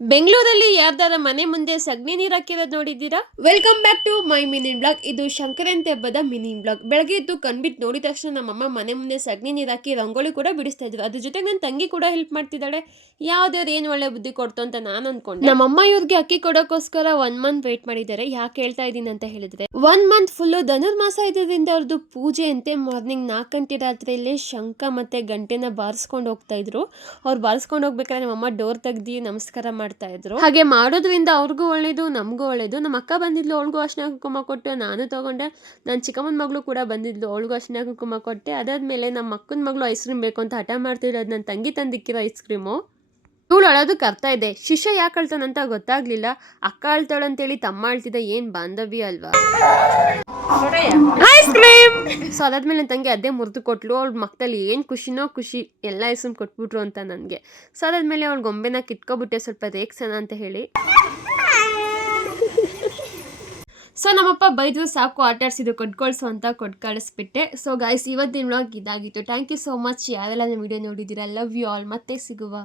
ಬೆಂಗಳೂರಲ್ಲಿ ಯಾರ್ದಾರ ಮನೆ ಮುಂದೆ ಸಗಣಿ ನೀರು ಹಾಕಿರೋದು ನೋಡಿದ್ದೀರಾ? Welcome back to my mini blog. ಇದು ಸಂಕ್ರಾಂತಿ ಹಬ್ಬದ ಮಿನಿ ಬ್ಲಾಗ್. ಬೆಳಗ್ಗೆ ಎದ್ದು ಕಣ್ಬಿಟ್ಟು ನೋಡಿದ ತಕ್ಷಣ ನಮ್ಮಮ್ಮ ಮನೆ ಮುಂದೆ ಸಗಣಿ ನೀರು ಹಾಕಿ ರಂಗೋಲಿ ಕೂಡ ಬಿಡಿಸ್ತಾ ಇದ್ರು. ಅದ್ರ ಜೊತೆಗೆ ನನ್ನ ತಂಗಿ ಕೂಡ ಹೆಲ್ಪ್ ಮಾಡ್ತಿದ್ದಾಳೆ. ಯಾವ್ದಾವ್ದು ಏನು ಒಳ್ಳೆ ಬುದ್ಧಿ ಕೊಡ್ತು ಅಂತ ನಾನು ಅನ್ಕೊಂಡೆ. ನಮ್ಮಮ್ಮ ಇವ್ರಿಗೆ ಅಕ್ಕಿ ಕೊಡೋಕ್ಕೋಸ್ಕರ 1 ಮಂತ್ ವೇಟ್ ಮಾಡಿದ್ದಾರೆ. ಯಾಕೆ ಹೇಳ್ತಾ ಇದ್ದೀನಿ ಅಂತ ಹೇಳಿದ್ರೆ 1 ಮಂತ್ ಫುಲ್ಲು ಧನುರ್ಮಾಸ ಇದ್ರಿಂದ ಅವ್ರದ್ದು ಪೂಜೆ ಅಂತೆ. ಮಾರ್ನಿಂಗ್ 4 ಗಂಟೆ ರಾತ್ರಿಯಲ್ಲಿ ಶಂಖ ಮತ್ತೆ ಗಂಟೆನ ಬಾರಿಸ್ಕೊಂಡು ಹೋಗ್ತಾ ಇದ್ರು. ಅವ್ರು ಬಾರಿಸ್ಕೊಂಡು ಹೋಗ್ಬೇಕಾದ್ರೆ ನಮ್ಮಮ್ಮ ಡೋರ್ ತೆಗ್ದು ನಮಸ್ಕಾರ ಮಾಡ್ತಾ ಇದ್ರು. ಹಾಗೆ ಮಾಡೋದ್ರಿಂದ ಅವ್ರಿಗೂ ಒಳ್ಳೇದು, ನಮಗೂ ಒಳ್ಳೇದು. ನಮ್ಮ ಅಕ್ಕ ಬಂದಿದ್ಲು, ಅವಳಿಗೂ ಅರ್ಶಿನ ಕುಂಕುಮ ಕೊಟ್ಟು ನಾನು ತಗೊಂಡೆ. ನನ್ನ ಚಿಕ್ಕಮ್ಮನ ಮಗಳು ಕೂಡ ಬಂದಿದ್ಲು, ಅವಳಿಗೂ ಅರ್ಶಿನ ಕುಂಕುಮ ಕೊಟ್ಟೆ. ಅದಾದ್ಮೇಲೆ ನಮ್ಮ ಅಕ್ಕನ ಮಗಳು ಐಸ್ ಕ್ರೀಮ್ ಬೇಕು ಅಂತ ಹಠ ಮಾಡ್ತಿರೋದು ನನ್ನ ತಂಗಿ ತಂದಿಕ್ಕಿರೋ ಐಸ್ ಕ್ರೀಮು. ಇವಳು ಅಳೋದಕ್ಕೆ ಅರ್ಥ ಇದೆ. ಶಿಷ್ಯ ಯಾಕೆ ಅಳ್ತಾನಂತ ಗೊತ್ತಾಗ್ಲಿಲ್ಲ. ಅಕ್ಕ ಅಳ್ತಾಳಂತೇಳಿ ತಮ್ಮ ಅಳ್ತಿದ್ದ, ಏನ್ ಬಾಂಧವ್ಯ ಅಲ್ವಾ. Ice cream. ಸೊ ಅದಾದ್ಮೇಲೆ ನನ್ನ ತಂಗಿ ಅದೇ ಮುರಿದು ಕೊಟ್ಲು. ಅವಳ ಮಕ್ಕದಲ್ಲಿ ಏನು ಖುಷಿನೋ ಖುಷಿ, ಎಲ್ಲ ಐಸ್ ಕ್ರೀಮ್ ಕೊಟ್ಬಿಟ್ರು ಅಂತ ನನಗೆ. ಸೊ ಅದಾದ್ಮೇಲೆ ಅವಳು ಗೊಂಬೆನ ಕಿತ್ಕೊಬಿಟ್ಟೆ ಸ್ವಲ್ಪ ರೇಕ್ಸೋಣ ಅಂತ ಹೇಳಿ. ಸೊ ನಮ್ಮಪ್ಪ ಬೈದ್ರು, ಸಾಕು ಆಟ ಆಡ್ಸಿದ್ರು, ಕೊಟ್ಕೊಳ್ಸು ಅಂತ ಕೊಟ್ಟು ಕಳಿಸ್ಬಿಟ್ಟೆ. ಸೊ ಗೈಸ್, ಇವತ್ತಿನ ವ್ಲಾಗ್ ಇದಾಗಿತ್ತು. ಥ್ಯಾಂಕ್ ಯು ಸೋ ಮಚ್ ಯಾರೆಲ್ಲ ನನ್ನ ವಿಡಿಯೋ ನೋಡಿದ್ದೀರಾ. Love you all. ಮತ್ತೆ ಸಿಗುವ.